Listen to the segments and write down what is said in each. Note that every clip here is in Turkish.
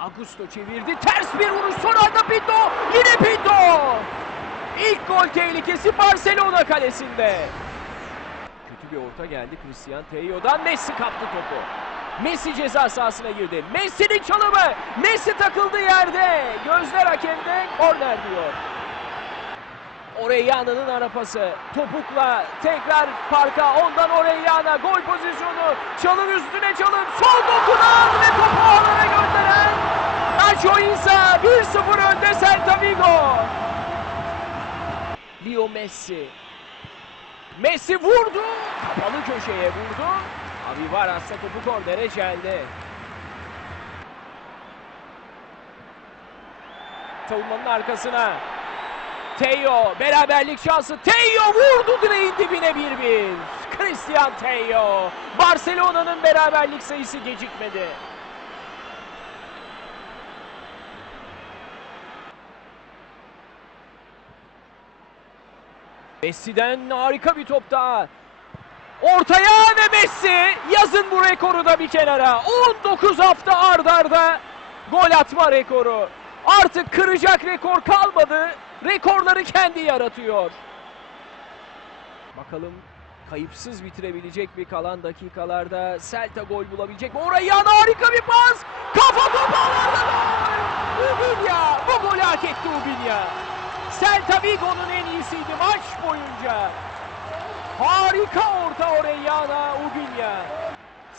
Augusto çevirdi. Ters bir vuruş. Son anda Pinto. Yine Pinto. İlk gol tehlikesi Barcelona kalesinde. Kötü bir orta geldi Christian Teio'dan. Messi kaptı topu. Messi ceza sahasına girdi. Messi'nin çalımı. Messi takıldı yerde. Gözler hakemde korner diyor. Orellana'nın ara pası. Topukla tekrar parka. Ondan Orellana. Gol pozisyonu. Çalım üstüne çalım. Sol dokunan ve topu ağlara gönderen Nacho İsa 1-0 önde Celta Vigo. Leo Messi. Messi vurdu. Kapalı köşeye vurdu. Abi var aslında topu kornere geldi. Savunmanın arkasına. Teo beraberlik şansı. Teo vurdu direğin dibine 1-1. Christian Teo. Barcelona'nın beraberlik sayısı gecikmedi. Messi'den harika bir top daha. Ortaya ve Messi yazın bu rekoru da bir kenara. 19 hafta ard arda gol atma rekoru. Artık kıracak rekor kalmadı. Rekorları kendi yaratıyor. Bakalım kayıpsız bitirebilecek bir kalan dakikalarda Celta gol bulabilecek mi? Oraya harika bir pas. Kafa topu ağlarda gol. Ubinya bu golü hak etti Ubinya. Celta Vigo'nun en iyisiydi maç boyunca. Harika orta Orellana Ubinya.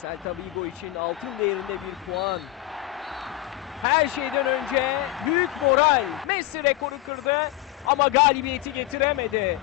Celta Vigo için altın değerinde bir puan. Her şeyden önce büyük moral. Messi rekoru kırdı ama galibiyeti getiremedi.